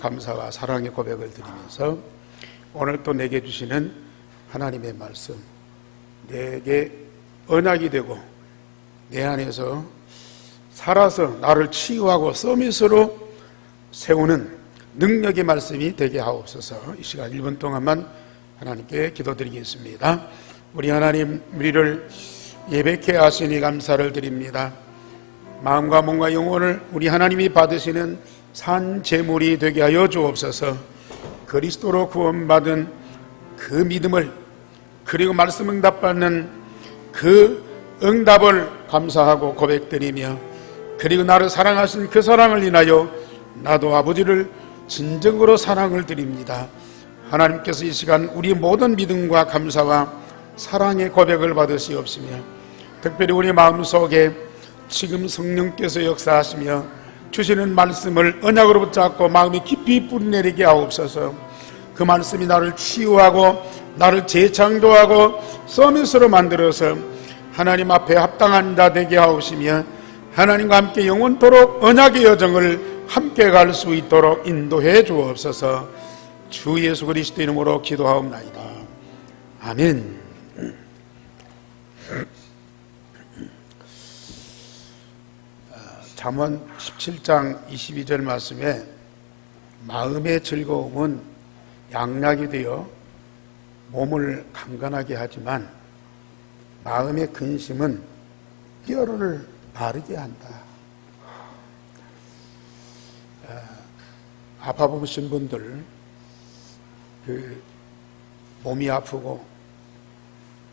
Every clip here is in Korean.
감사와 사랑의 고백을 드리면서 오늘 또 내게 주시는 하나님의 말씀, 내게 언약이 되고 내 안에서 살아서 나를 치유하고 서밋으로 세우는 능력의 말씀이 되게 하옵소서. 이 시간 1분 동안만 하나님께 기도드리겠습니다. 우리 하나님, 우리를 예배케 하시니 감사를 드립니다. 마음과 몸과 영혼을 우리 하나님이 받으시는 산 제물이 되게 하여 주옵소서. 그리스도로 구원받은 그 믿음을, 그리고 말씀 응답받는 그 응답을 감사하고 고백드리며, 그리고 나를 사랑하신 그 사랑을 인하여 나도 아버지를 진정으로 사랑을 드립니다. 하나님께서 이 시간 우리 모든 믿음과 감사와 사랑의 고백을 받으시옵시며, 특별히 우리 마음속에 지금 성령께서 역사하시며 주시는 말씀을 언약으로 붙잡고 마음이 깊이 뿌리내리게 하옵소서. 그 말씀이 나를 치유하고 나를 재창조하고 서밋으로 만들어서 하나님 앞에 합당한 자 되게 하옵시며, 하나님과 함께 영원토록 언약의 여정을 함께 갈 수 있도록 인도해 주옵소서. 주 예수 그리스도 이름으로 기도하옵나이다. 아멘. 잠언 17장 22절 말씀에 마음의 즐거움은 양약이 되어 몸을 강건하게 하지만 마음의 근심은 뼈를 마르게 한다. 아파보신 분들, 몸이 아프고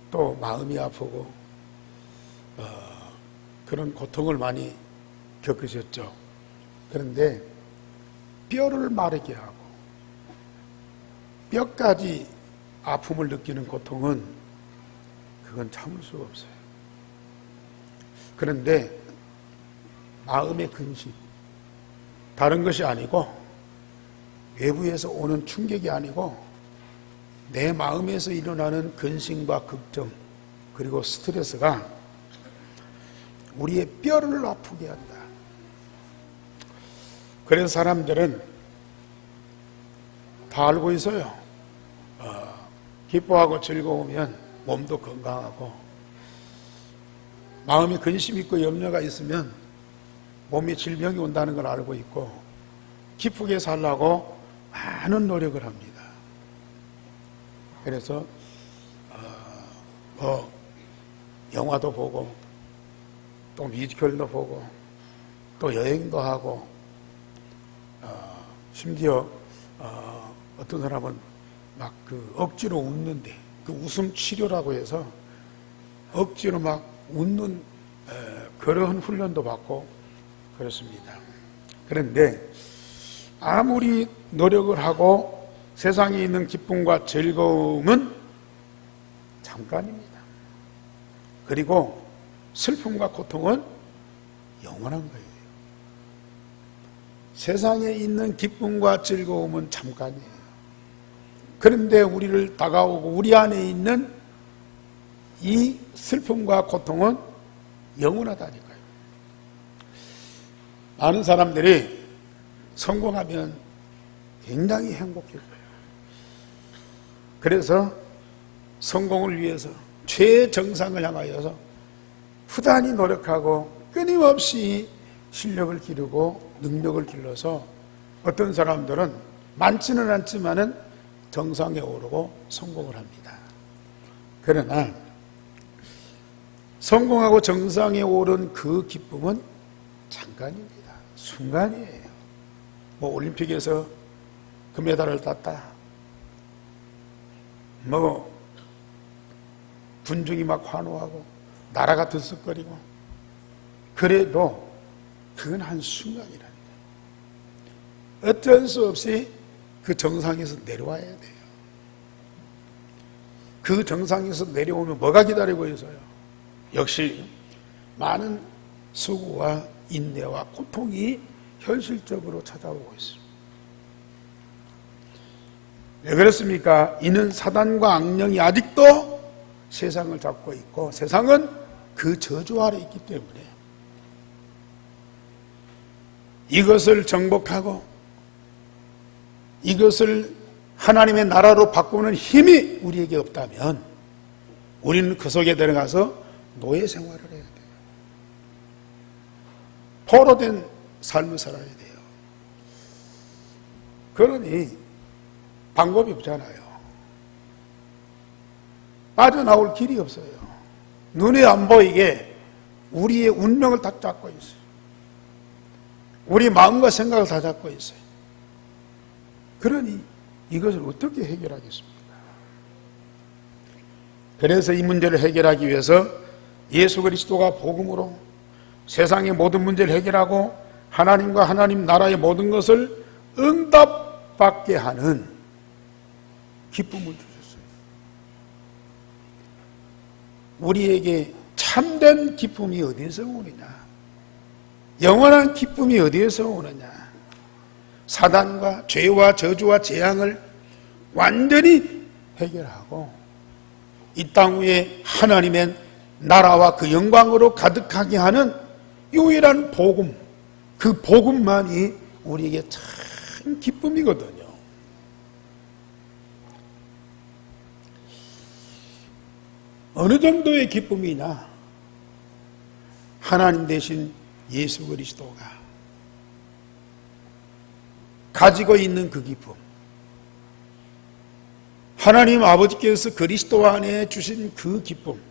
또 마음이 아프고 그런 고통을 많이 겪으셨죠. 그런데 뼈를 마르게 하고 뼈까지 아픔을 느끼는 고통은 그건 참을 수가 없어요. 그런데 마음의 근심, 다른 것이 아니고 외부에서 오는 충격이 아니고 내 마음에서 일어나는 근심과 걱정 그리고 스트레스가 우리의 뼈를 아프게 한다. 그래서 사람들은 다 알고 있어요. 기뻐하고 즐거우면 몸도 건강하고, 마음에 근심 있고 염려가 있으면 몸에 질병이 온다는 걸 알고 있고, 기쁘게 살라고 많은 노력을 합니다. 그래서 영화도 보고 또 뮤지컬도 보고 또 여행도 하고, 심지어 어떤 사람은 막 억지로 웃는데 그 웃음 치료라고 해서 억지로 막 웃는 그런 훈련도 받고 그렇습니다. 그런데 아무리 노력을 하고 세상에 있는 기쁨과 즐거움은 잠깐입니다. 그리고 슬픔과 고통은 영원한 거예요. 세상에 있는 기쁨과 즐거움은 잠깐이에요. 그런데 우리를 다가오고 우리 안에 있는 이 슬픔과 고통은 영원하다니까요. 많은 사람들이 성공하면 굉장히 행복해져요. 그래서 성공을 위해서 최정상을 향하여서 부단히 노력하고 끊임없이 실력을 기르고 능력을 길러서 어떤 사람들은 많지는 않지만은 정상에 오르고 성공을 합니다. 그러나 성공하고 정상에 오른 그 기쁨은 잠깐입니다. 순간이에요. 올림픽에서 금메달을 땄다, 군중이 막 환호하고 나라가 들썩거리고, 그래도 그건 한 순간이라니까. 어쩔 수 없이 그 정상에서 내려와야 돼요. 그 정상에서 내려오면 뭐가 기다리고 있어요? 역시 많은 수고와 인내와 고통이 현실적으로 찾아오고 있습니다. 왜 그렇습니까? 이는 사단과 악령이 아직도 세상을 잡고 있고 세상은 그 저주 아래 있기 때문에 이것을 정복하고 이것을 하나님의 나라로 바꾸는 힘이 우리에게 없다면 우리는 그 속에 들어가서 노예 생활을 해야 돼요. 포로된 삶을 살아야 돼요. 그러니 방법이 없잖아요. 빠져나올 길이 없어요. 눈에 안 보이게 우리의 운명을 다 잡고 있어요. 우리 마음과 생각을 다 잡고 있어요. 그러니 이것을 어떻게 해결하겠습니까? 그래서 이 문제를 해결하기 위해서 예수 그리스도가 복음으로 세상의 모든 문제를 해결하고 하나님과 하나님 나라의 모든 것을 응답받게 하는 기쁨을 주셨어요. 우리에게 참된 기쁨이 어디에서 오느냐? 영원한 기쁨이 어디에서 오느냐? 사단과 죄와 저주와 재앙을 완전히 해결하고 이 땅 위에 하나님의 나라와 그 영광으로 가득하게 하는 유일한 복음, 그 복음만이 우리에게 참 기쁨이거든요. 어느 정도의 기쁨이냐? 하나님 대신 예수 그리스도가 가지고 있는 그 기쁨, 하나님 아버지께서 그리스도 안에 주신 그 기쁨,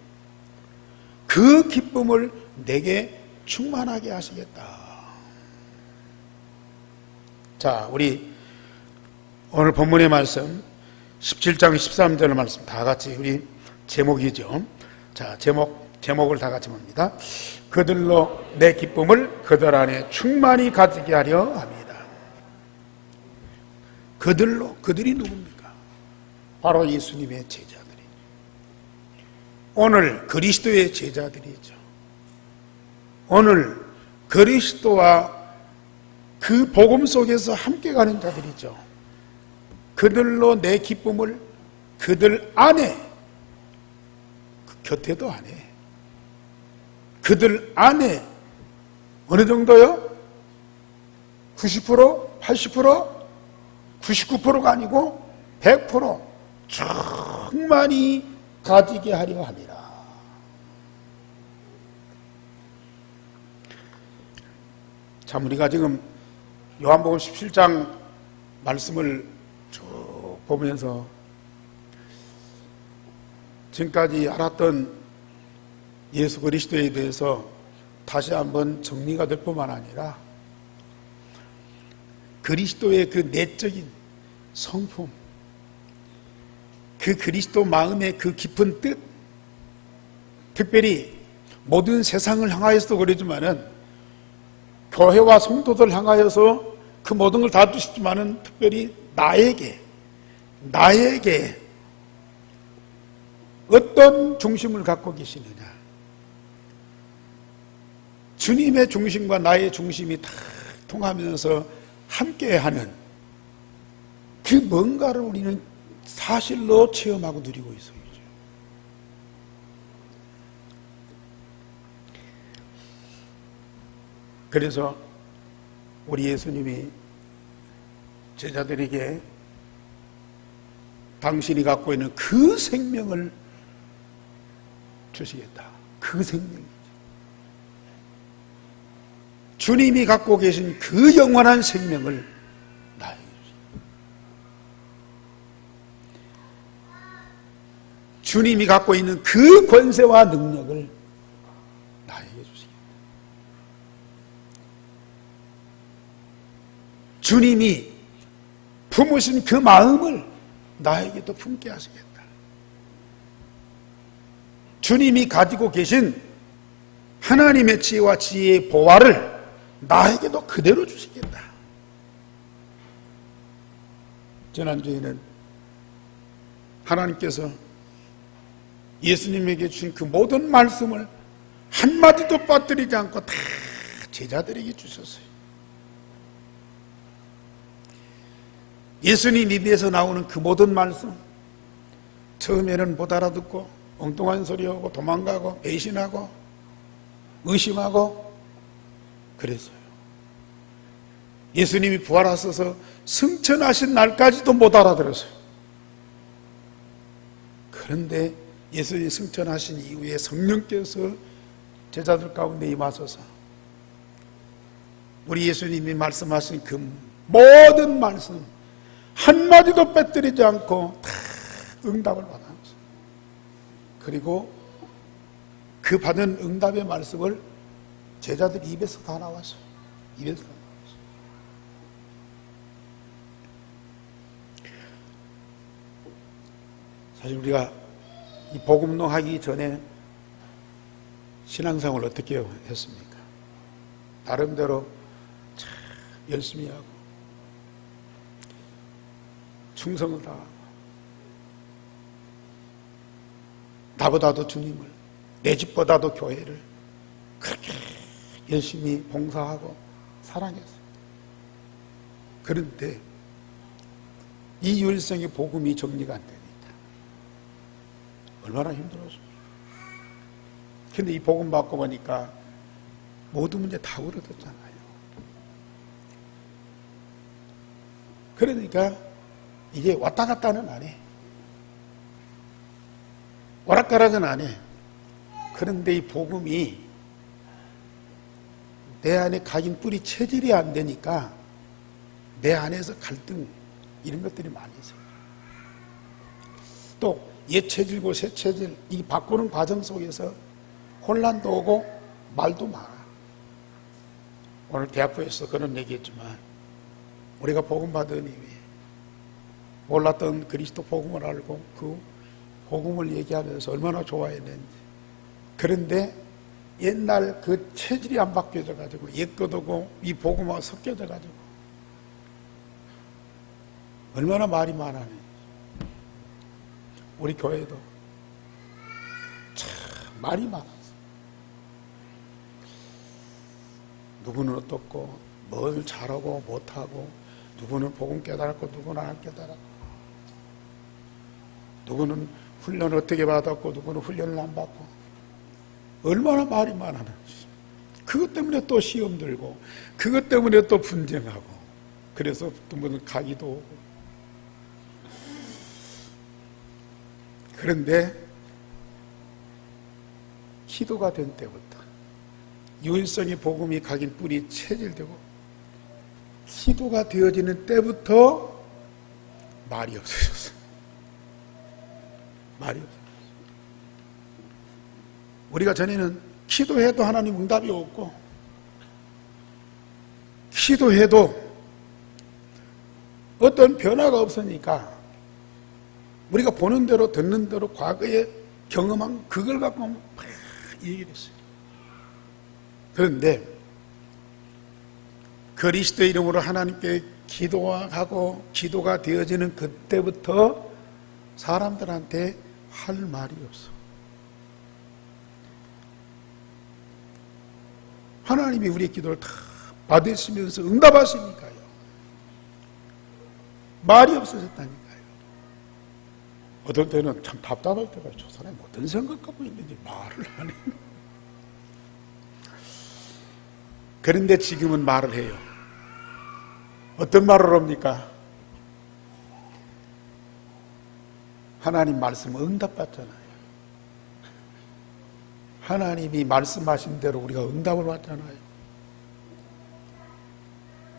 그 기쁨을 내게 충만하게 하시겠다. 자, 우리 오늘 본문의 말씀 17장 13절 말씀 다 같이 우리 제목이죠. 자, 제목을 다 같이 봅니다. 그들로 내 기쁨을 그들 안에 충만히 가지게 하려 합니다. 그들이 누굽니까? 바로 예수님의 제자들이, 오늘 그리스도의 제자들이죠. 오늘 그리스도와 그 복음 속에서 함께 가는 자들이죠. 그들로 내 기쁨을 그들 안에, 그 곁에도 안에, 그들 안에 어느 정도요? 90%? 80%? 99%가 아니고 100% 충만히 가지게 하려 합니다. 참, 우리가 지금 요한복음 17장 말씀을 쭉 보면서 지금까지 알았던 예수 그리스도에 대해서 다시 한번 정리가 될 뿐만 아니라 그리스도의 그 내적인 성품, 그 그리스도 마음의 그 깊은 뜻, 특별히 모든 세상을 향하여서도 그러지만은 교회와 성도들 향하여서 그 모든 걸 다 주시지만은 특별히 나에게 어떤 중심을 갖고 계시느냐? 주님의 중심과 나의 중심이 다 통하면서 함께하는 그 뭔가를 우리는 사실로 체험하고 누리고 있어요. 그래서 우리 예수님이 제자들에게 당신이 갖고 있는 그 생명을 주시겠다. 그 생명, 주님이 갖고 계신 그 영원한 생명을 나에게 주시겠다. 주님이 갖고 있는 그 권세와 능력을 나에게 주시겠다. 주님이 품으신 그 마음을 나에게도 품게 하시겠다. 주님이 가지고 계신 하나님의 지혜와 지혜의 보화를 나에게도 그대로 주시겠다. 지난주에는 하나님께서 예수님에게 주신 그 모든 말씀을 한마디도 빠뜨리지 않고 다 제자들에게 주셨어요. 예수님 입에서 나오는 그 모든 말씀, 처음에는 못 알아듣고 엉뚱한 소리하고 도망가고 배신하고 의심하고 그랬어요. 예수님이 부활하셔서 승천하신 날까지도 못 알아들었어요. 그런데 예수님이 승천하신 이후에 성령께서 제자들 가운데 임하소서 우리 예수님이 말씀하신 그 모든 말씀 한마디도 빼뜨리지 않고 다 응답을 받았어요. 그리고 그 받은 응답의 말씀을 제자들 입에서 다 나왔어요. 입에서 다 나왔어요. 사실 우리가 이 복음로 하기 전에 신앙생활을 어떻게 했습니까? 나름대로 참 열심히 하고 충성을 다하고 나보다도 주님을 내 집보다도 교회를 그렇게 열심히 봉사하고 사랑했어요. 그런데 이 유일성의 복음이 정리가 안 되니까 얼마나 힘들었어요. 근데 이 복음 받고 보니까 모든 문제 다 울어졌잖아요. 그러니까 이제 왔다 갔다는 안 해. 오락가락은 안 해. 그런데 이 복음이 내 안에 각인 뿌리 체질이 안 되니까 내 안에서 갈등 이런 것들이 많이 있어요. 또 옛 체질고 새 체질 이 바꾸는 과정 속에서 혼란도 오고 말도 많아. 오늘 대학부에서 그런 얘기했지만 우리가 복음 받은 이후에 몰랐던 그리스도 복음을 알고 그 복음을 얘기하면서 얼마나 좋아했는지. 그런데 옛날 그 체질이 안 바뀌어져 가지고 옛 것하고 이 복음하고 섞여져 가지고 얼마나 말이 많아요. 우리 교회도 참 말이 많았어. 누구는 어떻고 뭘 잘하고 못하고 누구는 복음 깨달았고 누구는 안 깨달았고 누구는 훈련을 어떻게 받았고 누구는 훈련을 안 받고 얼마나 말이 많았는지. 그것 때문에 또 시험 들고 그것 때문에 또 분쟁하고 그래서 누구는 가기도 오고. 그런데 기도가 된 때부터 유일성의 복음이 각인 뿌리 체질되고 기도가 되어지는 때부터 말이 없어졌어요. 말이 없어졌어요. 우리가 전에는 기도해도 하나님 응답이 없고 기도해도 어떤 변화가 없으니까 우리가 보는 대로 듣는 대로 과거에 경험한 그걸 갖고 막 얘기를 했어요. 그런데 그리스도의 이름으로 하나님께 기도하고 기도가 되어지는 그때부터 사람들한테 할 말이 없어. 하나님이 우리의 기도를 다 받으시면서 응답하시니까요. 말이 없어졌다니까요. 어떨 때는 참 답답할 때가 저 사람이 어떤 생각하고 있는지 말을 안 해요. 그런데 지금은 말을 해요. 어떤 말을 합니까? 하나님 말씀 응답받잖아요. 하나님이 말씀하신 대로 우리가 응답을 받잖아요.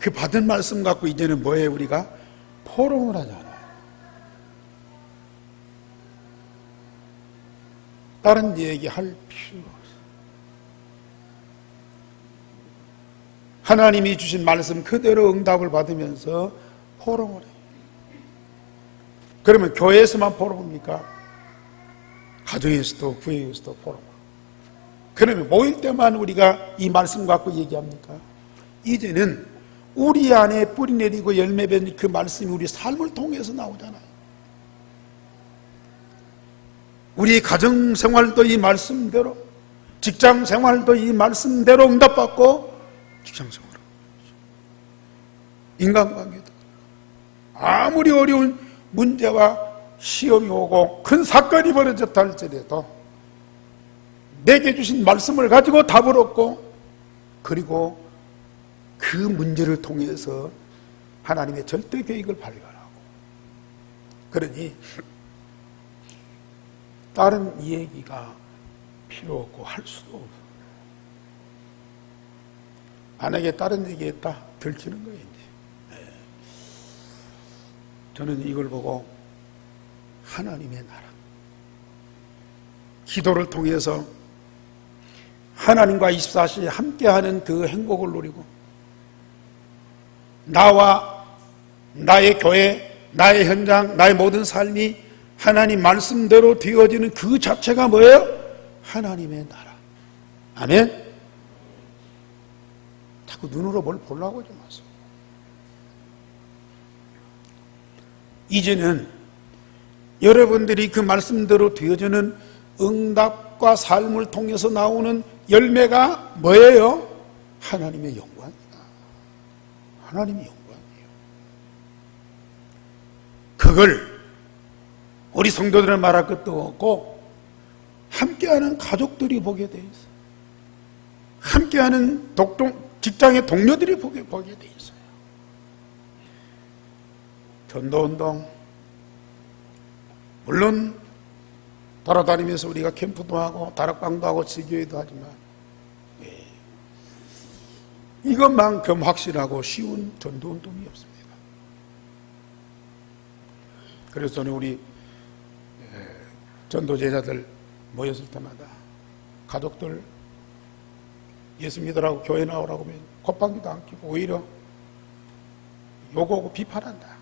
그 받은 말씀 갖고 이제는 뭐예요? 우리가 포럼을 하잖아요. 다른 얘기할 필요가 없어요. 하나님이 주신 말씀 그대로 응답을 받으면서 포럼을 해요. 그러면 교회에서만 포럼합니까? 가정에서도 교회에서도 포럼을. 그러면 모일 때만 우리가 이 말씀 갖고 얘기합니까? 이제는 우리 안에 뿌리 내리고 열매 맺는 그 말씀이 우리 삶을 통해서 나오잖아요. 우리 가정생활도 이 말씀대로, 직장생활도 이 말씀대로 응답받고 직장생활을 인간관계도 아무리 어려운 문제와 시험이 오고 큰 사건이 벌어졌다 할지라도 내게 주신 말씀을 가지고 답을 얻고 그리고 그 문제를 통해서 하나님의 절대 계획을 발견하고, 그러니 다른 이야기가 필요 없고 할 수도 없어요. 만약에 다른 얘기했다 들키는 거예요. 이제. 저는 이걸 보고 하나님의 나라, 기도를 통해서 하나님과 24시에 함께하는 그 행복을 누리고, 나와 나의 교회, 나의 현장, 나의 모든 삶이 하나님 말씀대로 되어지는 그 자체가 뭐예요? 하나님의 나라. 아멘. 자꾸 눈으로 뭘 보려고 하지 마세요. 이제는 여러분들이 그 말씀대로 되어지는 응답과 삶을 통해서 나오는 열매가 뭐예요? 하나님의 영광이다. 하나님의 영광이에요. 그걸 우리 성도들은 말할 것도 없고 함께하는 가족들이 보게 돼 있어요. 함께하는 직장의 동료들이 보게 돼 있어요. 전도운동, 물론 돌아다니면서 우리가 캠프도 하고 다락방도 하고 지교회도 하지만 이것만큼 확실하고 쉬운 전도운동이 없습니다. 그래서 저는 우리 전도 제자들 모였을 때마다 가족들 예수 믿으라고 교회 나오라고 하면 콧방귀도 안 끼고 오히려 욕하고 비판한다.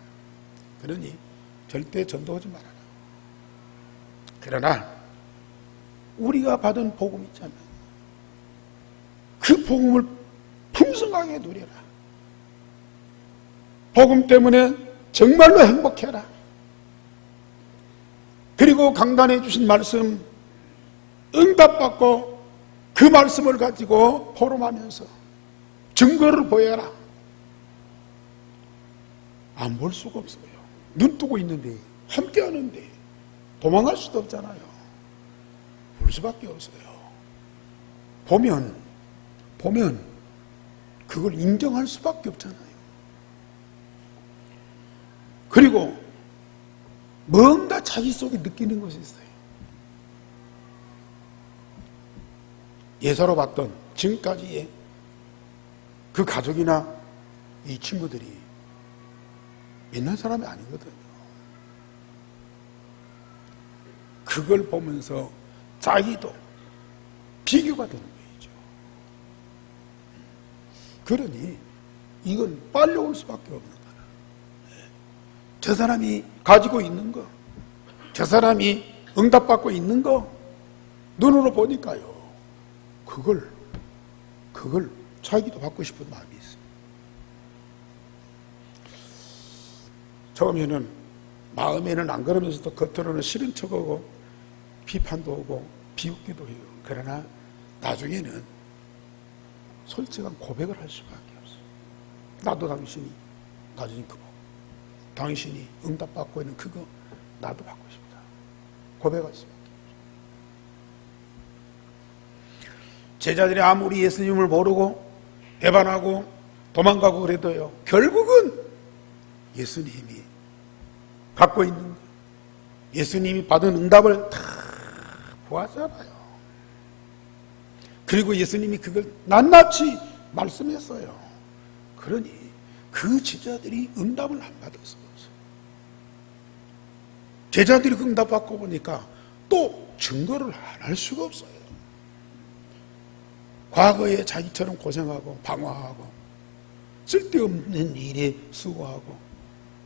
그러니 절대 전도하지 말아라. 그러나 우리가 받은 복음 있잖아요. 그 복음을 풍성하게 누려라. 복음 때문에 정말로 행복해라. 그리고 강단해 주신 말씀 응답받고 그 말씀을 가지고 포럼하면서 증거를 보여라. 안 볼 수가 없어요. 눈 뜨고 있는데, 함께 하는데 도망갈 수도 없잖아요. 볼 수밖에 없어요. 보면 그걸 인정할 수밖에 없잖아요. 그리고 뭔가 자기 속에 느끼는 것이 있어요. 예사로 봤던 지금까지의 그 가족이나 이 친구들이 믿는 사람이 아니거든요. 그걸 보면서 자기도 비교가 되는 거죠. 그러니 이건 빨려올 수밖에 없는 거야. 저 사람이 가지고 있는 거, 저 사람이 응답받고 있는 거 눈으로 보니까요. 그걸 자기도 받고 싶은 마음이 있어요. 처음에는 마음에는 안 그러면서도 겉으로는 싫은 척하고 비판도 오고 비웃기도 해요. 그러나 나중에는 솔직한 고백을 할 수밖에 없어요. 나도 당신이 가진 그거, 당신이 응답받고 있는 그거 나도 받고 싶다. 고백할 수밖에 없어요. 제자들이 아무리 예수님을 모르고 배반하고 도망가고 그래도요, 결국은 예수님이 갖고 있는 거, 예수님이 받은 응답을 다 보았잖아요. 그리고 예수님이 그걸 낱낱이 말씀했어요. 그러니 그 제자들이 응답을 안 받았어요. 제자들이 그 응답 받고 보니까 또 증거를 안 할 수가 없어요. 과거에 자기처럼 고생하고 방황하고 쓸데없는 일에 수고하고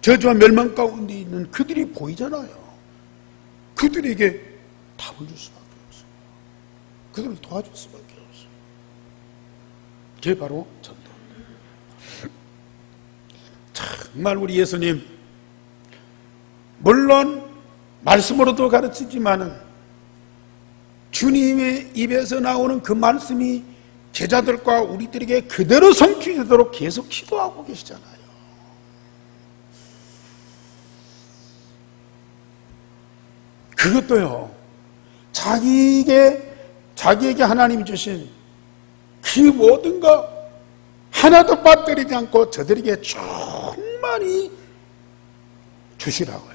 저주와 멸망 가운데 있는 그들이 보이잖아요. 그들에게 답을 줄 수밖에 없어요. 그들을 도와줄 수밖에 없어요. 그게 바로 전도. 정말 우리 예수님 물론 말씀으로도 가르치지만은 주님의 입에서 나오는 그 말씀이 제자들과 우리들에게 그대로 성취되도록 계속 기도하고 계시잖아요. 그것도요, 자기에게 하나님이 주신 그 모든 거 하나도 빠뜨리지 않고 저들에게 정말 많이 주시라고요.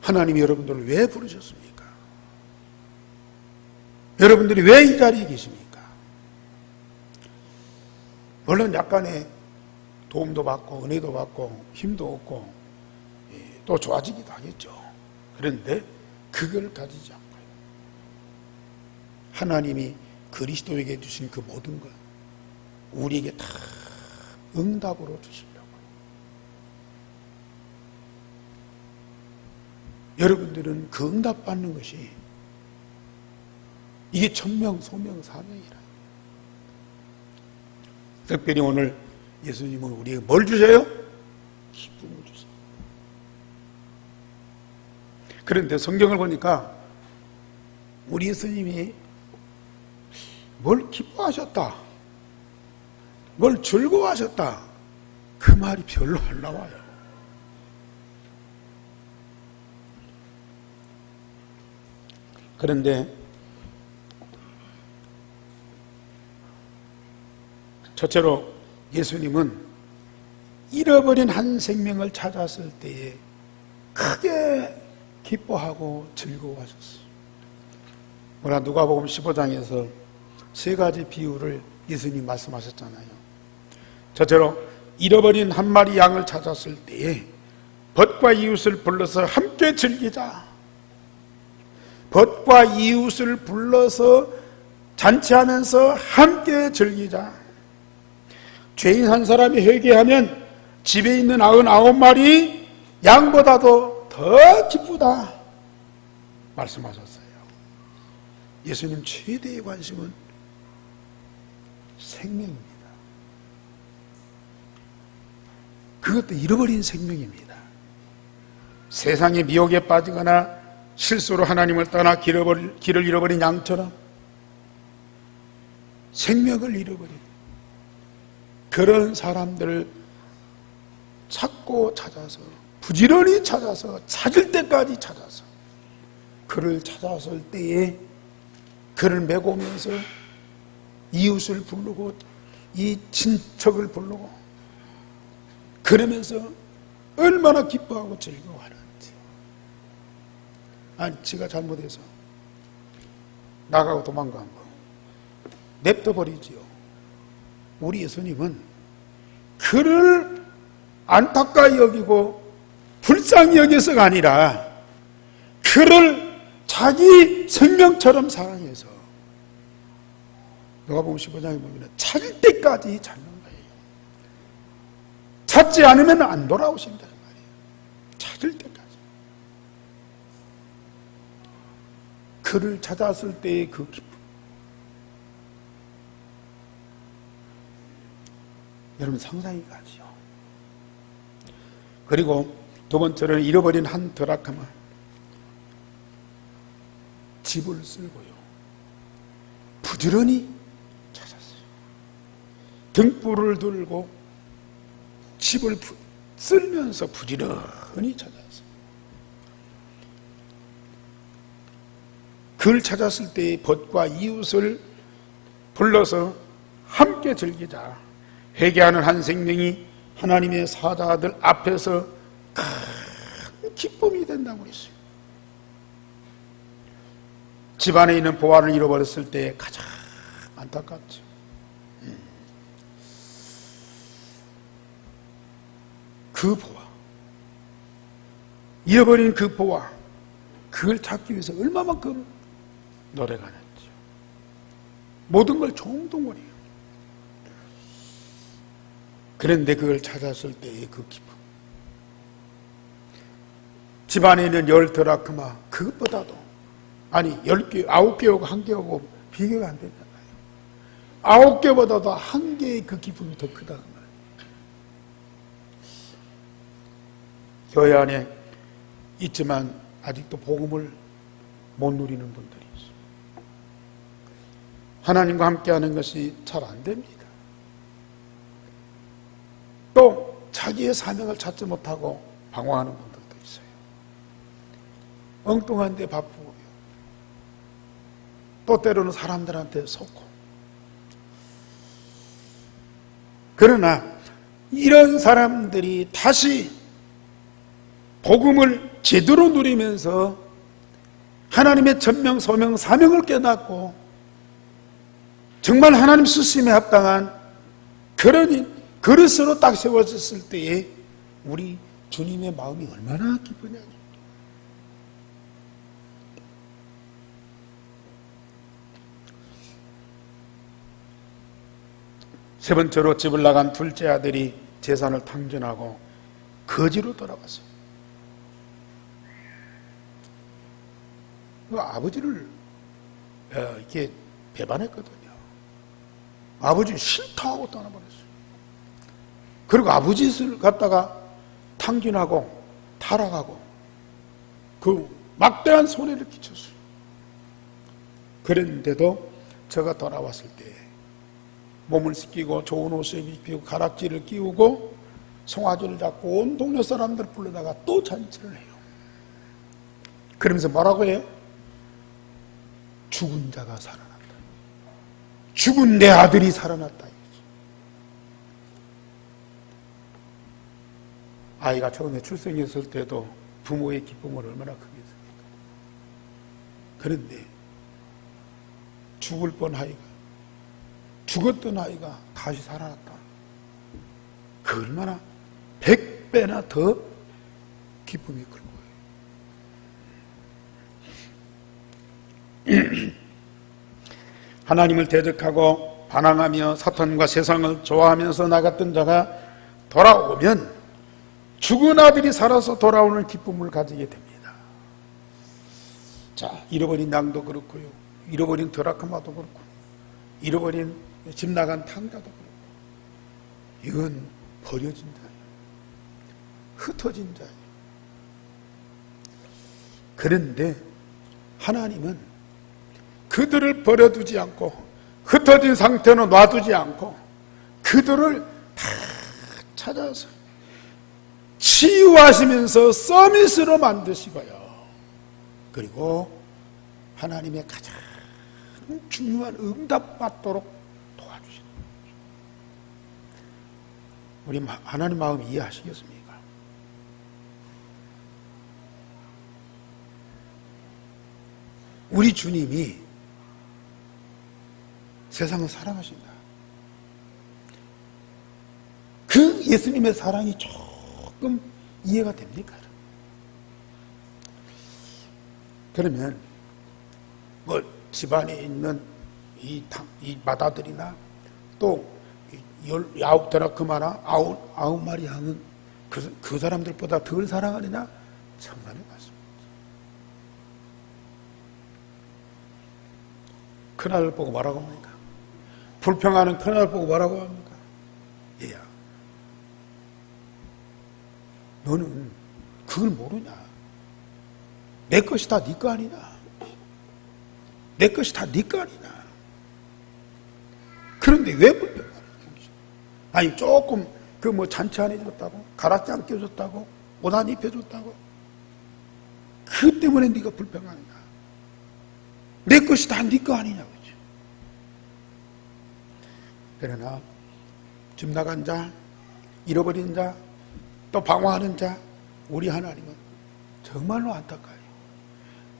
하나님이 여러분들을 왜 부르셨습니까? 여러분들이 왜 이 자리에 계십니까? 물론 약간의 도움도 받고 은혜도 받고 힘도 얻고 또 좋아지기도 하겠죠. 그런데 그걸 가지지 않고요. 하나님이 그리스도에게 주신 그 모든 것 우리에게 다 응답으로 주시려고요. 여러분들은 그 응답 받는 것이 이게 천명, 소명, 사명이라. 특별히 오늘 예수님은 우리에게 뭘 주세요? 기쁨을 주세요. 그런데 성경을 보니까 우리 예수님이 뭘 기뻐하셨다, 뭘 즐거워하셨다, 그 말이 별로 안 나와요. 그런데 첫째로 예수님은 잃어버린 한 생명을 찾았을 때에 크게 기뻐하고 즐거워하셨어요. 우리가 누가복음 15장에서 세 가지 비유를 예수님이 말씀하셨잖아요. 첫째로 잃어버린 한 마리 양을 찾았을 때에 벗과 이웃을 불러서 함께 즐기자. 벗과 이웃을 불러서 잔치하면서 함께 즐기자. 죄인 한 사람이 회개하면 집에 있는 99마리 양보다도 더 기쁘다 말씀하셨어요. 예수님 최대의 관심은 생명입니다. 그것도 잃어버린 생명입니다. 세상의 미혹에 빠지거나 실수로 하나님을 떠나 길을 잃어버린 양처럼 생명을 잃어버린 그런 사람들을 찾고 찾아서 부지런히 찾아서 찾을 때까지 찾아서 그를 찾았을 때에 그를 메고 오면서 이웃을 부르고 이 친척을 부르고 그러면서 얼마나 기뻐하고 즐거워하는지. 아니 지가 잘못해서 나가고 도망간 거 냅둬버리지요. 우리 예수님은 그를 안타까이 여기고 불쌍히 여겨서가 아니라 그를 자기 생명처럼 사랑해서 누가복음 15장에 보면 찾을 때까지 찾는 거예요. 찾지 않으면 안 돌아오신다는 말이에요. 찾을 때까지. 그를 찾았을 때의 그 기쁨. 여러분 상상이 가지요. 그리고 두 번째로는 잃어버린 한 드라크마 집을 쓸고요 부지런히 찾았어요. 등불을 들고 집을 쓸면서 부지런히 찾았어요. 그를 찾았을 때의 벗과 이웃을 불러서 함께 즐기자. 회개하는 한 생명이 하나님의 사자들 앞에서 큰 기쁨이 된다고 그랬어요. 집안에 있는 보화를 잃어버렸을 때 가장 안타깝죠. 그 보화, 잃어버린 그 보화, 그걸 찾기 위해서 얼마만큼 노래가 났죠. 모든 걸 총동원해요. 그런데 그걸 찾았을 때의 그 기쁨. 집안에 있는 10드라크마 그것보다도 아니 10개, 9개하고 1개하고 비교가 안 되잖아요. 9개보다도 1개의 그 기쁨이 더 크다 그 말이에요. 교회 안에 있지만 아직도 복음을 못 누리는 분들이 있어요. 하나님과 함께하는 것이 잘 안 됩니다. 또 자기의 사명을 찾지 못하고 방황하는 분들도 있어요. 엉뚱한 데 바쁘고요. 또 때로는 사람들한테 속고. 그러나 이런 사람들이 다시 복음을 제대로 누리면서 하나님의 전명, 소명, 사명을 깨닫고 정말 하나님 쓰심에 합당한 그런 그릇으로 딱 세워졌을 때에 우리 주님의 마음이 얼마나 기쁘냐. 세 번째로 집을 나간 둘째 아들이 재산을 탕진하고 거지로 돌아왔어요. 그 아버지를 이렇게 배반했거든요. 아버지 싫다 하고 떠나버렸어요. 그리고 아버지 짓을 갖다가 탕진하고 타락하고 그 막대한 손해를 끼쳤어요. 그랬는데도 저가 돌아왔을 때 몸을 씻기고 좋은 옷을 입히고 가락지를 끼우고 송아지를 잡고 온 동네 사람들 불러다가 또 잔치를 해요. 그러면서 뭐라고 해요? 죽은 자가 살아났다. 죽은 내 아들이 살아났다. 아이가 처음에 출생했을 때도 부모의 기쁨을 얼마나 크게 했습니까? 그런데 죽을 뻔 아이가, 죽었던 아이가 다시 살아났다. 그 얼마나 100배나 더 기쁨이 클 거예요. 하나님을 대적하고 반항하며 사탄과 세상을 좋아하면서 나갔던 자가 돌아오면 죽은 아들이 살아서 돌아오는 기쁨을 가지게 됩니다. 자, 잃어버린 양도 그렇고요, 잃어버린 드라크마도 그렇고, 잃어버린 집 나간 탕자도 그렇고, 이건 버려진 자예요. 흩어진 자예요. 그런데 하나님은 그들을 버려두지 않고 흩어진 상태로 놔두지 않고 그들을 다 찾아서 치유하시면서 서밋으로 만드시고요. 그리고 하나님의 가장 중요한 응답받도록 도와주시는 거죠. 우리 하나님 마음 이해하시겠습니까? 우리 주님이 세상을 사랑하신다. 그 예수님의 사랑이 조금 이해가 됩니까? 그러면 뭐 집안에 있는 이 마다들이나 또 19드라크마나 9마리 양은 그 사람들보다 덜 사랑하느냐? 정말의 말씀입니다. 큰아들 보고 뭐라고 합니까? 불평하는 큰아들 보고 뭐라고 합니까? 얘야, 너는 그걸 모르냐? 내 것이 다 네 거 아니냐? 내 것이 다 네 거 아니냐? 그런데 왜 불평하느냐? 아니 조금 그 뭐 잔치 안 해줬다고, 가락지 안 껴줬다고, 옷 안 입혀줬다고, 그 때문에 네가 불평하느냐? 내 것이 다 네 거 아니냐? 그렇죠? 그러나 집 나간 자, 잃어버린 자, 또 방황하는 자, 우리 하나님은 정말로 안타까워요.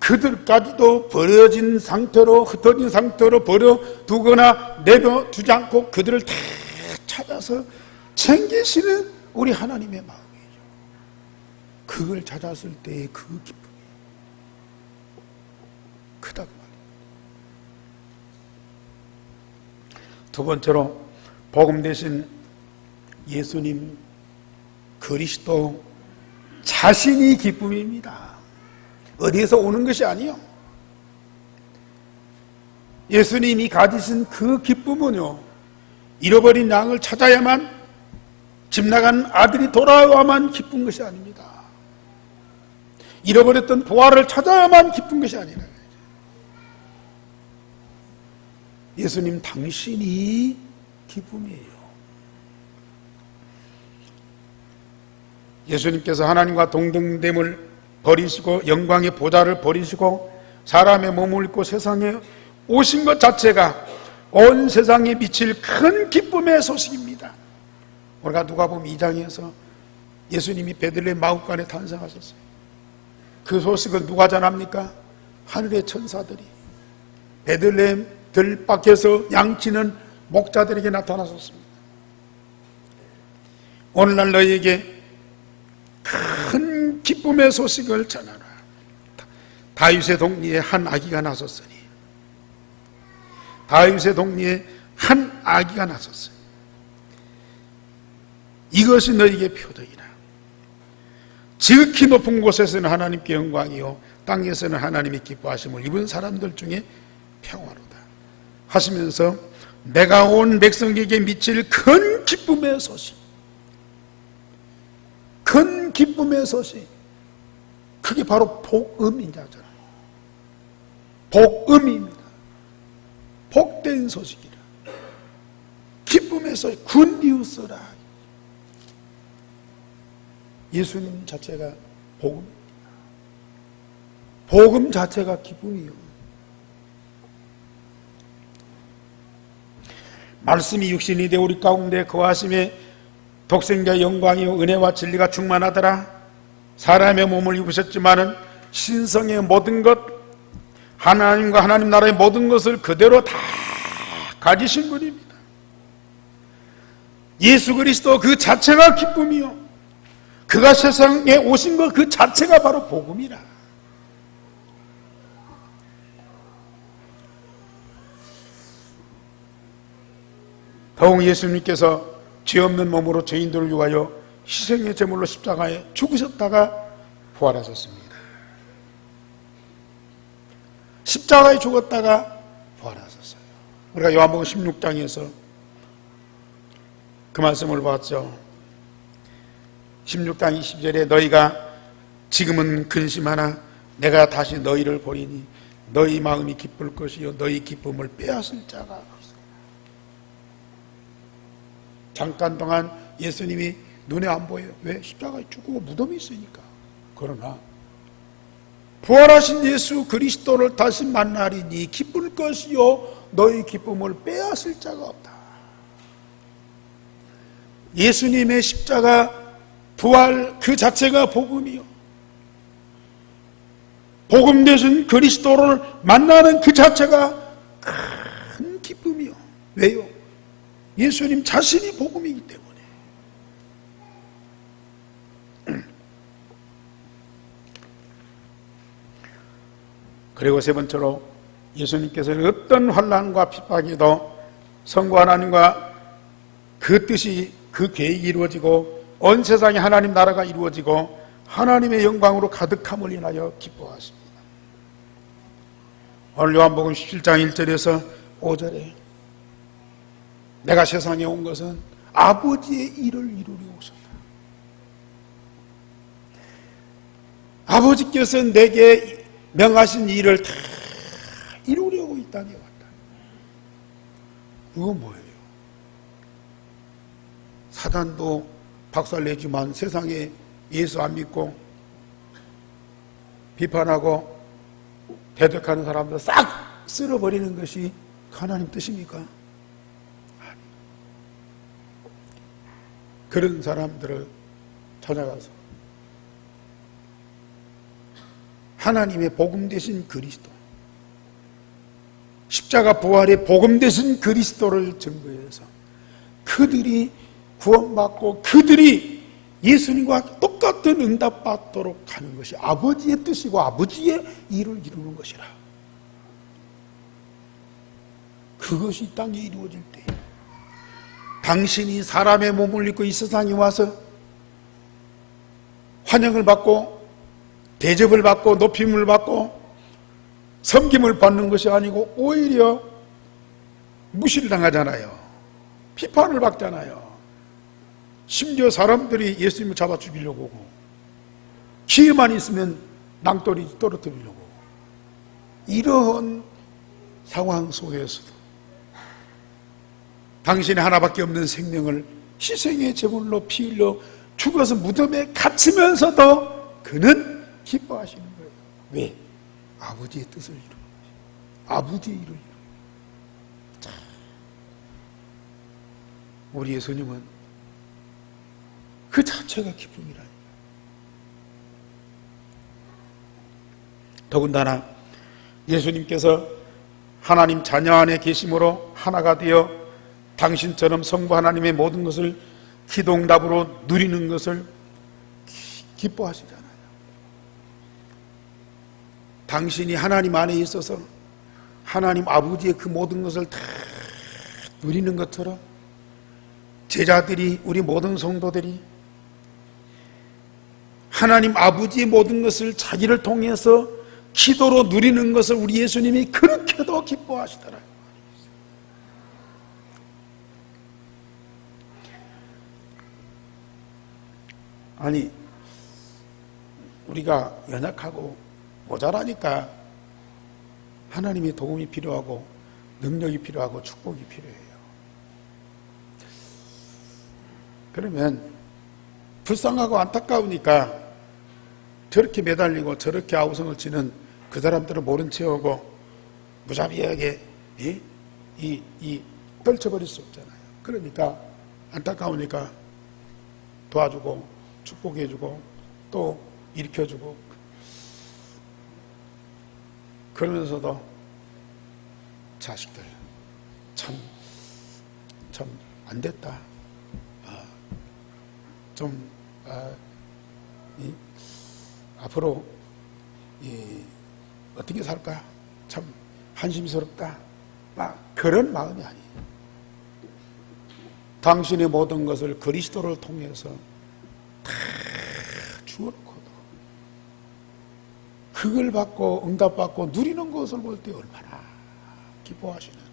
그들까지도 버려진 상태로, 흩어진 상태로 버려두거나 내버려두지 않고 그들을 다 찾아서 챙기시는 우리 하나님의 마음이죠. 그걸 찾았을 때의 그 기쁨이 크다고 말입니다. 두 번째로 복음 대신 예수님 그리스도 자신이 기쁨입니다. 어디에서 오는 것이 아니요. 예수님이 가지신 그 기쁨은요, 잃어버린 양을 찾아야만, 집 나간 아들이 돌아와만 기쁜 것이 아닙니다. 잃어버렸던 보화를 찾아야만 기쁜 것이 아니라, 예수님 당신이 기쁨이에요. 예수님께서 하나님과 동등됨을 버리시고 영광의 보좌를 버리시고 사람의 몸을 입고 세상에 오신 것 자체가 온 세상에 미칠 큰 기쁨의 소식입니다. 우리가 누가복음 2장에서 예수님이 베들레헴 마구간에 탄생하셨어요. 그 소식을 누가 전합니까? 하늘의 천사들이 베들레헴 들밖에서 양치는 목자들에게 나타나셨습니다. 오늘날 너희에게 큰 기쁨의 소식을 전하라. 다윗의 동리에 한 아기가 나섰으니, 다윗의 동리에 한 아기가 나섰어요. 이것이 너희에게 표적이라. 지극히 높은 곳에서는 하나님께 영광이요 땅에서는 하나님의 기뻐하심을 입은 사람들 중에 평화로다 하시면서 내가 온 백성에게 미칠 큰 기쁨의 소식, 큰 기쁨의 소식, 그게 바로 복음이잖아요. 복음입니다. 복된 소식이라. 기쁨의 소식, 굿뉴스라. 예수님 자체가 복음입니다. 복음 자체가 기쁨이요. 말씀이 육신이 되어 우리 가운데 거하심에 독생자의 영광이요 은혜와 진리가 충만하더라. 사람의 몸을 입으셨지만은 신성의 모든 것, 하나님과 하나님 나라의 모든 것을 그대로 다 가지신 분입니다. 예수 그리스도 그 자체가 기쁨이요, 그가 세상에 오신 것 그 자체가 바로 복음이라. 더욱 예수님께서 죄 없는 몸으로 죄인들을 위하여 희생의 제물로 십자가에 죽으셨다가 부활하셨습니다. 십자가에 죽었다가 부활하셨어요. 우리가 요한복음 16장에서 그 말씀을 봤죠. 16장 20절에 너희가 지금은 근심하나 내가 다시 너희를 보리니 너희 마음이 기쁠 것이요 너희 기쁨을 빼앗을 자가 없으리라. 잠깐 동안 예수님이 눈에 안 보여요. 왜? 십자가에 죽고 무덤이 있으니까. 그러나 부활하신 예수 그리스도를 다시 만나리니 기쁠 것이요 너희 기쁨을 빼앗을 자가 없다. 예수님의 십자가 부활 그 자체가 복음이요, 복음 되신 그리스도를 만나는 그 자체가 큰 기쁨이요. 왜요? 예수님 자신이 복음이기 때문에. 그리고 세 번째로 예수님께서는 어떤 환난과 핍박에도 성부 하나님과 그 뜻이, 그 계획이 이루어지고 온 세상에 하나님 나라가 이루어지고 하나님의 영광으로 가득함을 인하여 기뻐하십니다. 오늘 요한복음 17장 1절에서 5절에 내가 세상에 온 것은 아버지의 일을 이루려 오셨다. 아버지께서 내게 명하신 일을 다 이루려고 이 땅에 왔다. 그건 뭐예요? 사단도 박살내지만 세상에 예수 안 믿고 비판하고 대적하는 사람들 싹 쓸어버리는 것이 하나님 뜻입니까? 그런 사람들을 찾아가서 하나님의 복음 되신 그리스도, 십자가 부활의 복음 되신 그리스도를 증거해서 그들이 구원받고 그들이 예수님과 똑같은 응답받도록 하는 것이 아버지의 뜻이고 아버지의 일을 이루는 것이라. 그것이 이 땅에 이루어질 때 당신이 사람의 몸을 입고 이 세상에 와서 환영을 받고 대접을 받고 높임을 받고 섬김을 받는 것이 아니고 오히려 무시를 당하잖아요. 비판을 받잖아요. 심지어 사람들이 예수님을 잡아 죽이려고 하고 기회만 있으면 낭떠러지 떨어뜨리려고 하고, 이러한 상황 속에서도 당신의 하나밖에 없는 생명을 희생의 제물로 피 흘려 죽어서 무덤에 갇히면서도 그는 기뻐하시는 거예요. 왜? 아버지의 뜻을 이루는 거예요. 아버지의 일을 이루는 거예요. 우리 예수님은 그 자체가 기쁨이라니. 더군다나 예수님께서 하나님 자녀 안에 계심으로 하나가 되어 당신처럼 성부 하나님의 모든 것을 기도응답으로 누리는 것을 기뻐하시잖아요. 당신이 하나님 안에 있어서 하나님 아버지의 그 모든 것을 다 누리는 것처럼 제자들이, 우리 모든 성도들이 하나님 아버지의 모든 것을 자기를 통해서 기도로 누리는 것을 우리 예수님이 그렇게도 기뻐하시더라고요. 아니, 우리가 연약하고 모자라니까 하나님의 도움이 필요하고 능력이 필요하고 축복이 필요해요. 그러면 불쌍하고 안타까우니까 저렇게 매달리고 저렇게 아우성을 치는 그 사람들은 모른 채 하고 무자비하게 떨쳐버릴 수 없잖아요. 그러니까 안타까우니까 도와주고 축복해주고 또 일으켜주고, 그러면서도 자식들 참 안 됐다. 앞으로 어떻게 살까? 참 한심스럽다. 막 그런 마음이 아니에요. 당신의 모든 것을 그리스도를 통해서 다 주어놓고도 그걸 받고 응답받고 누리는 것을 볼 때 얼마나 기뻐하시는지.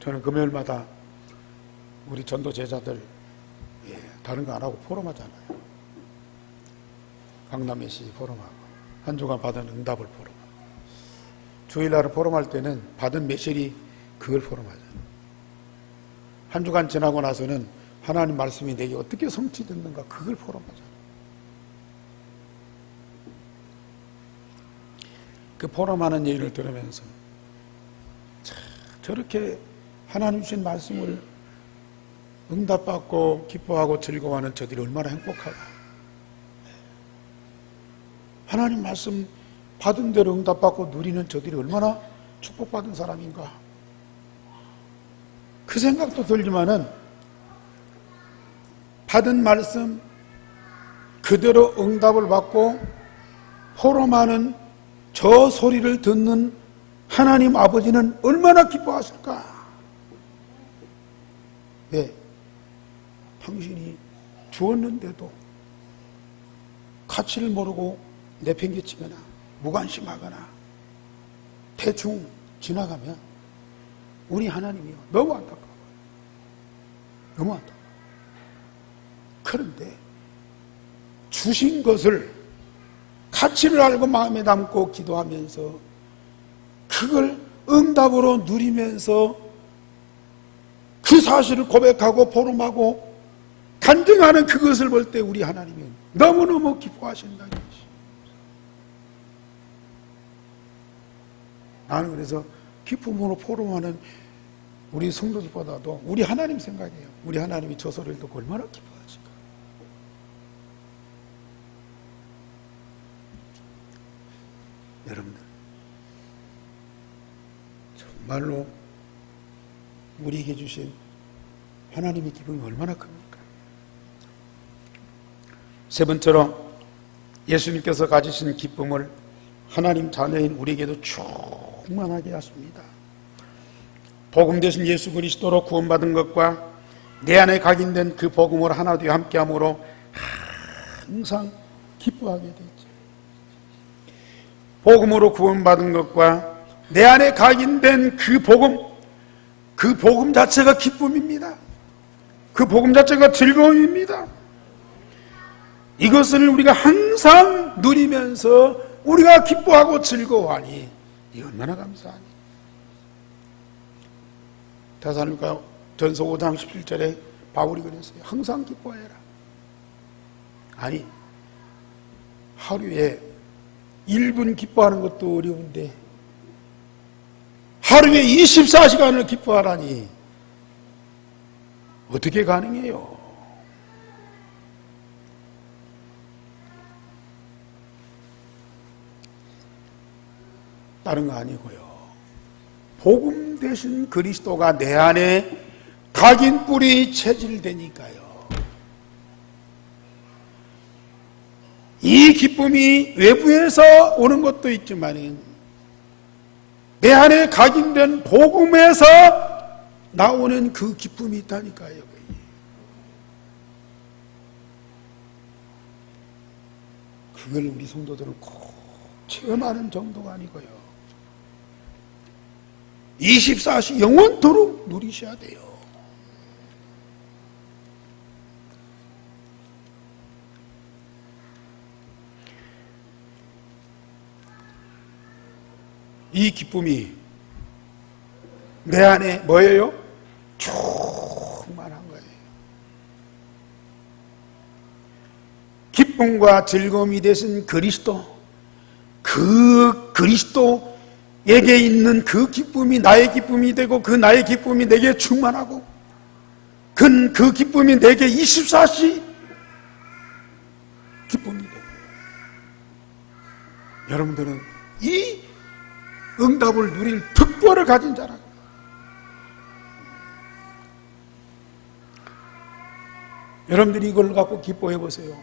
저는 금요일마다 우리 전도 제자들 다른 거 안 하고 포럼하잖아요. 강남에시 포럼하고 한 주간 받은 응답을 포럼하고, 주일날 포럼할 때는 받은 메시지 그걸 포럼하잖아요. 한 주간 지나고 나서는 하나님 말씀이 내게 어떻게 성취됐는가 그걸 포럼하잖아요. 그 포럼하는 얘기를 들으면서 저렇게 하나님 주신 말씀을 응답받고 기뻐하고 즐거워하는 저들이 얼마나 행복하다. 하나님 말씀 받은 대로 응답받고 누리는 저들이 얼마나 축복받은 사람인가. 그 생각도 들지만은 받은 말씀 그대로 응답을 받고 포럼하는 저 소리를 듣는 하나님 아버지는 얼마나 기뻐하실까. 왜? 당신이 주었는데도 가치를 모르고 내팽개치거나 무관심하거나 대충 지나가면 우리 하나님이요, 너무 안타까워요. 너무 안타까워요. 그런데 주신 것을 가치를 알고 마음에 담고 기도하면서 그걸 응답으로 누리면서 그 사실을 고백하고 포럼하고 간증하는 그것을 볼 때 우리 하나님은 너무너무 기뻐하신다는 것이. 나는 그래서 기쁨으로 포럼하는 우리 성도들보다도 우리 하나님 생각이에요. 우리 하나님이 저 소리를 듣고 얼마나 기뻐하실까. 여러분들, 정말로 우리에게 주신 하나님의 기쁨이 얼마나 큽니까? 세 번째로 예수님께서 가지신 기쁨을 하나님 자녀인 우리에게도 충만하게 하십니다. 복음 되신 예수 그리스도로 구원받은 것과 내 안에 각인된 그 복음으로 하나 되어 함께함으로 항상 기뻐하게 되죠. 복음으로 구원받은 것과 내 안에 각인된 그 복음 자체가 기쁨입니다. 그 복음 자체가 즐거움입니다. 이것을 우리가 항상 누리면서 우리가 기뻐하고 즐거워하니 이 얼마나 감사하니. 데살로니가 전서 5장 17절에 바울이 그랬어요. 항상 기뻐해라. 아니, 하루에 1분 기뻐하는 것도 어려운데 하루에 24시간을 기뻐하라니 어떻게 가능해요? 다른 거 아니고요. 복음 되신 그리스도가 내 안에 각인 뿔이 체질되니까요. 이 기쁨이 외부에서 오는 것도 있지만 내 안에 각인된 복음에서 나오는 그 기쁨이 있다니까요. 그걸 우리 성도들은 꼭 체험하는 정도가 아니고요. 24시 영원토록 누리셔야 돼요. 이 기쁨이 내 안에 뭐예요? 충만한 거예요. 기쁨과 즐거움이 되신 그리스도, 그 그리스도에게 있는 그 기쁨이 나의 기쁨이 되고 그 나의 기쁨이 내게 충만하고 그 기쁨이 내게 24시 기쁨이 되고요. 여러분들은 이 응답을 누릴 특권을 가진 자라고. 여러분들이 이걸 갖고 기뻐해 보세요.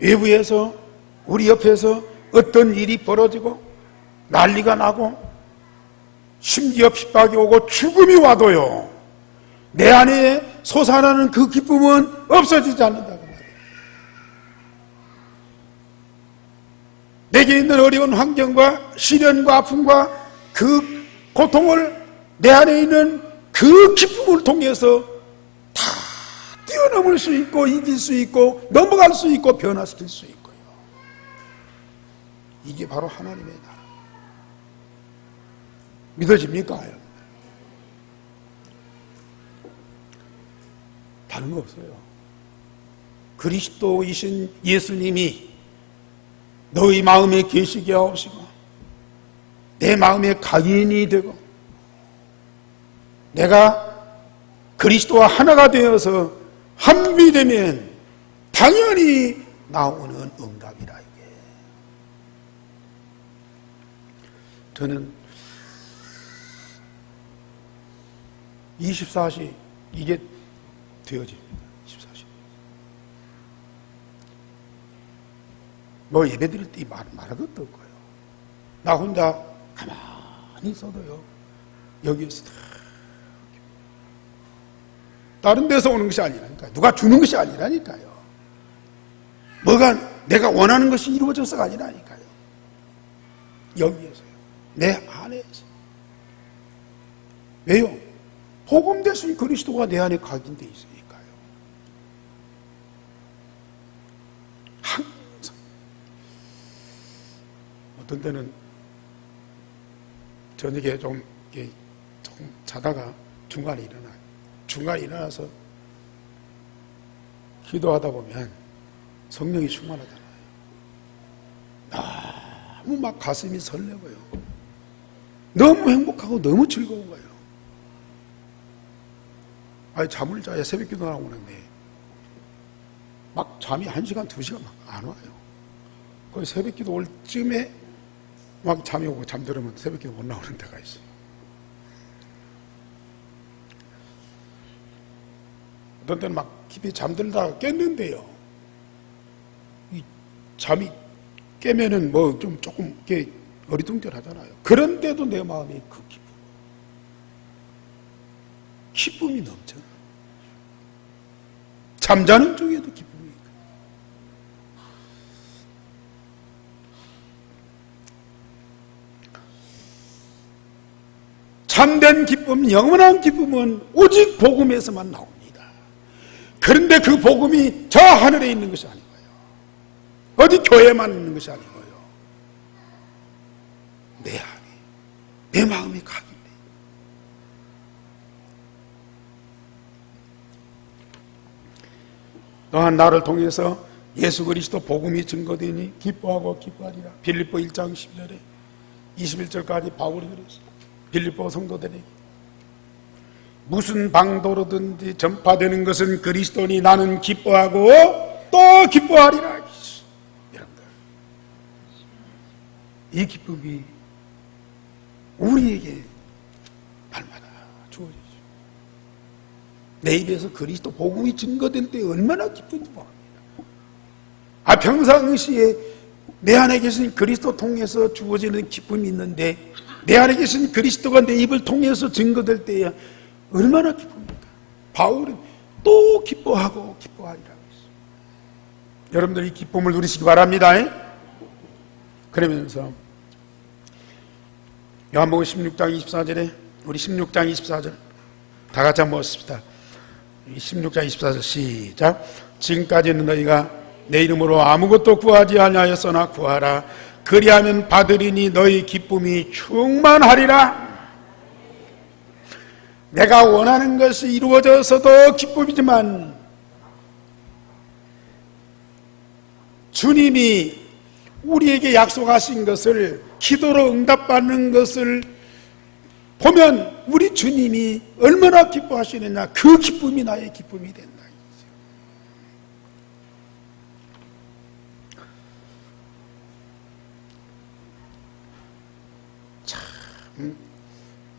외부에서 우리 옆에서 어떤 일이 벌어지고 난리가 나고 심지어 핍박이 오고 죽음이 와도요, 내 안에 솟아나는 그 기쁨은 없어지지 않는다. 내게 있는 어려운 환경과 시련과 아픔과 그 고통을 내 안에 있는 그 기쁨을 통해서 다 뛰어넘을 수 있고 이길 수 있고 넘어갈 수 있고 변화시킬 수 있고요. 이게 바로 하나님의 나라. 믿어집니까? 다른 거 없어요. 그리스도이신 예수님이 너희 마음에 계시게 하옵시고 내 마음에 각인이 되고 내가 그리스도와 하나가 되어서 한미되면 당연히 나오는 응답이라. 이게 저는 24시 이게 되어집니다. 24시 뭐 예배 드릴 때 말할 것도 없고요. 나 혼자 가만히 있어도요, 여기에서 다른 데서 오는 것이 아니라니까요. 누가 주는 것이 아니라니까요. 뭐가 내가 원하는 것이 이루어져서가 아니라니까요. 여기에서요. 내 안에서. 왜요? 복음 되신 그리스도가 내 안에 각인되어 있으니까요. 항상. 어떤 때는 저녁에 조금 자다가 중간에 일어나서 기도하다 보면 성령이 충만하잖아요. 너무 막 가슴이 설레고요. 너무 행복하고 너무 즐거운 거예요. 아니, 잠을 자야 새벽 기도하고 오는데 막 잠이 1시간, 2시간 막 안 와요. 거의 새벽 기도 올 쯤에 막 잠이 오고 잠들으면 새벽 기도 못 나오는 데가 있어요. 어떤 때는 막 깊이 잠들다가 깼는데요, 이 잠이 깨면은 뭐 좀 조금 이렇게 어리둥절하잖아요. 그런데도 내 마음에 그 기쁨이 넘쳐요. 잠자는 중에도 기쁨이 있고. 참된 기쁨, 영원한 기쁨은 오직 복음에서만 나옵니다. 그런데 그 복음이 저 하늘에 있는 것이 아니고요, 어디 교회만 있는 것이 아니고요, 내 안에, 내 마음에 각인돼. 또한 나를 통해서 예수 그리스도 복음이 증거되니 기뻐하고 기뻐하리라. 빌립보 1장 10절에 21절까지 바울이 그랬어요. 빌립보 성도들에게 무슨 방도로든지 전파되는 것은 그리스도니 나는 기뻐하고 또 기뻐하리라. 여러분들, 이 기쁨이 우리에게 날마다 주어지죠. 내 입에서 그리스도 복음이 증거될 때 얼마나 기쁜지 모릅니다. 평상시에 내 안에 계신 그리스도 통해서 주어지는 기쁨이 있는데, 내 안에 계신 그리스도가 내 입을 통해서 증거될 때에 얼마나 기쁩니까? 바울은 또 기뻐하고 기뻐하리라고 했어요. 여러분들 이 기쁨을 누리시기 바랍니다. 그러면서 요한복음 16장 24절에 우리 16장 24절 다 같이 한번 읽습니다. 16장 24절 시작. 지금까지는 너희가 내 이름으로 아무것도 구하지 아니하였으나 구하라. 그리하면 받으리니 너희 기쁨이 충만하리라. 내가 원하는 것이 이루어져서도 기쁨이지만 주님이 우리에게 약속하신 것을, 기도로 응답받는 것을 보면 우리 주님이 얼마나 기뻐하시느냐, 그 기쁨이 나의 기쁨이 된다.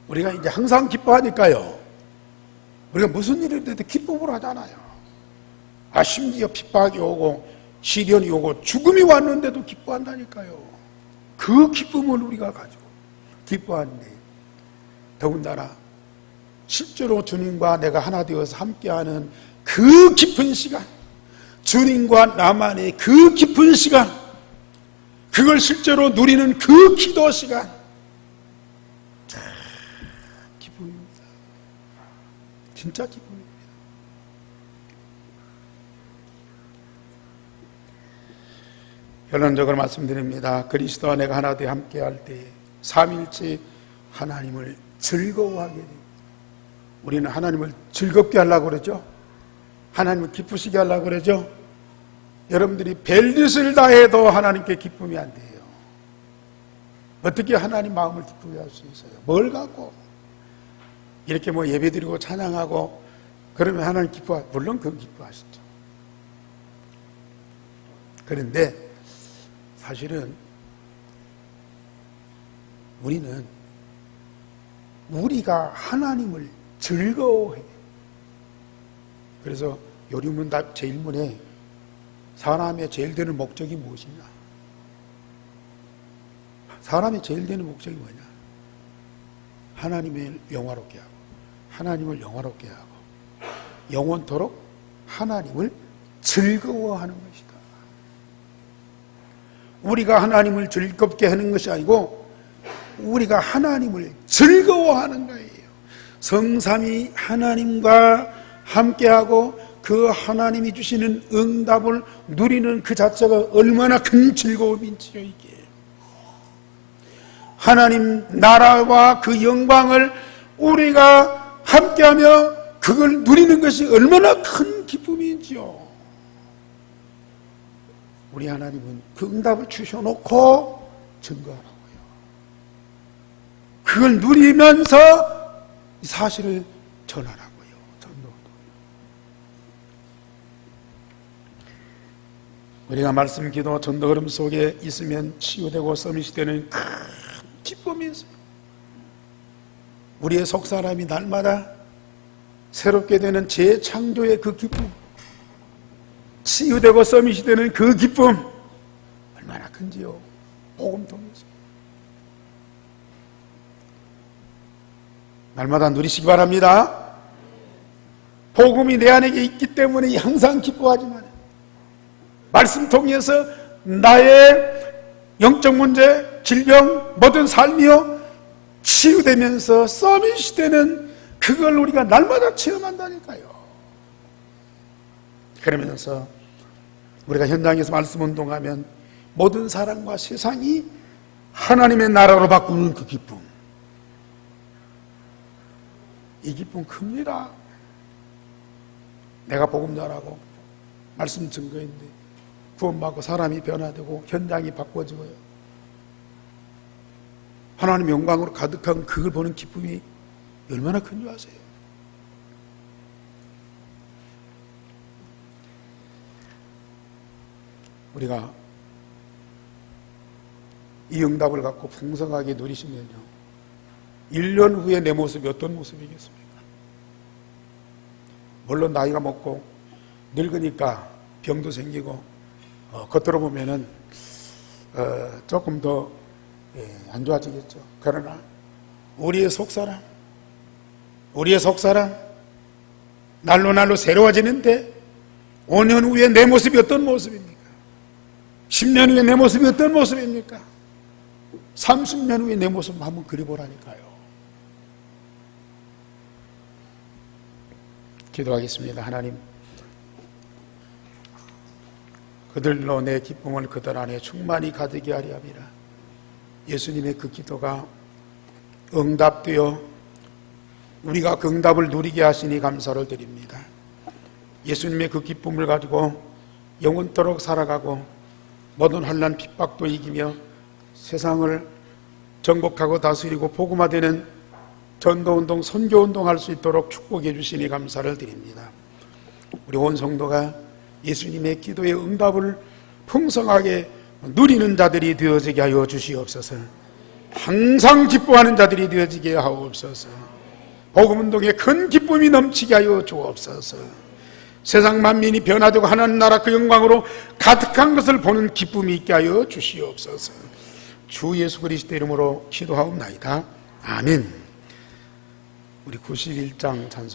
우리가 이제 항상 기뻐하니까요, 우리가 무슨 일을 해도 기쁨으로 하잖아요. 심지어 핍박이 오고 시련이 오고 죽음이 왔는데도 기뻐한다니까요. 그 기쁨을 우리가 가지고 기뻐하는데, 더군다나 실제로 주님과 내가 하나 되어서 함께하는 그 깊은 시간, 주님과 나만의 그 깊은 시간, 그걸 실제로 누리는 그 기도 시간, 진짜 기쁨입니다. 결론적으로 말씀드립니다. 그리스도와 내가 하나 되어 함께할 때 삼일째 하나님을 즐거워하게 됩니다. 우리는 하나님을 즐겁게 하려고 그러죠. 하나님을 기쁘시게 하려고 그러죠. 여러분들이 별짓을 다 해도 하나님께 기쁨이 안 돼요. 어떻게 하나님 마음을 기쁘게 할 수 있어요? 뭘 갖고? 이렇게 예배드리고 찬양하고 그러면 하나님 물론 그건 기뻐하시죠. 그런데 사실은 우리는 우리가 하나님을 즐거워해요. 그래서 요리문답 제1문에 사람의 제일 되는 목적이 무엇이냐? 사람의 제일 되는 목적이 뭐냐? 하나님을 영화롭게 하고, 하나님을 영화롭게 하고, 영원토록 하나님을 즐거워하는 것이다. 우리가 하나님을 즐겁게 하는 것이 아니고 우리가 하나님을 즐거워하는 거예요. 성삼위 하나님과 함께하고 그 하나님이 주시는 응답을 누리는 그 자체가 얼마나 큰 즐거움인지요. 이게 하나님 나라와 그 영광을 우리가 함께하며 그걸 누리는 것이 얼마나 큰 기쁨인지요. 우리 하나님은 그 응답을 주셔놓고 증거하라고요. 그걸 누리면서 사실을 전하라고요. 우리가 말씀, 기도, 전도 흐름 속에 있으면 치유되고 서밋이 되는 큰 기쁨이 있어요. 우리의 속사람이 날마다 새롭게 되는 재창조의 그 기쁨, 치유되고 서밋이 되는 그 기쁨 얼마나 큰지요. 복음 통해서 날마다 누리시기 바랍니다. 복음이 내 안에 있기 때문에 항상 기뻐하지만 말씀 통해서 나의 영적 문제, 질병, 모든 삶이요 치유되면서 서밋이 되는 그걸 우리가 날마다 체험한다니까요. 그러면서 우리가 현장에서 말씀 운동하면 모든 사람과 세상이 하나님의 나라로 바꾸는 그 기쁨, 이 기쁨 큽니다. 내가 복음 전하고 말씀 증거인데 구원받고 사람이 변화되고 현장이 바꿔지고요, 하나님 영광으로 가득한 그걸 보는 기쁨이 얼마나 큰 줄 아세요? 우리가 이 응답을 갖고 풍성하게 누리시면요, 1년 후에 내 모습이 어떤 모습이겠습니까? 물론 나이가 먹고 늙으니까 병도 생기고 겉으로 보면은 조금 더 안 좋아지겠죠. 그러나 우리의 속사람 날로 새로워지는데 5년 후에 내 모습이 어떤 모습입니까? 10년 후에 내 모습이 어떤 모습입니까? 30년 후에 내 모습 한번 그려보라니까요. 기도하겠습니다. 하나님, 그들로 내 기쁨을 그들 안에 충만히 가득히 하리 함이라. 예수님의 그 기도가 응답되어 우리가 그 응답을 누리게 하시니 감사를 드립니다. 예수님의 그 기쁨을 가지고 영원토록 살아가고 모든 환난 핍박도 이기며 세상을 정복하고 다스리고 복음화되는 전도운동, 선교운동 할 수 있도록 축복해 주시니 감사를 드립니다. 우리 온 성도가 예수님의 기도의 응답을 풍성하게 누리는 자들이 되어지게 하여 주시옵소서. 항상 기뻐하는 자들이 되어지게 하옵소서. 복음운동에 큰 기쁨이 넘치게 하여 주옵소서. 세상 만민이 변화되고 하나님 나라 그 영광으로 가득한 것을 보는 기쁨이 있게 하여 주시옵소서. 주 예수 그리스도 이름으로 기도하옵나이다. 아멘. 우리 91장 찬송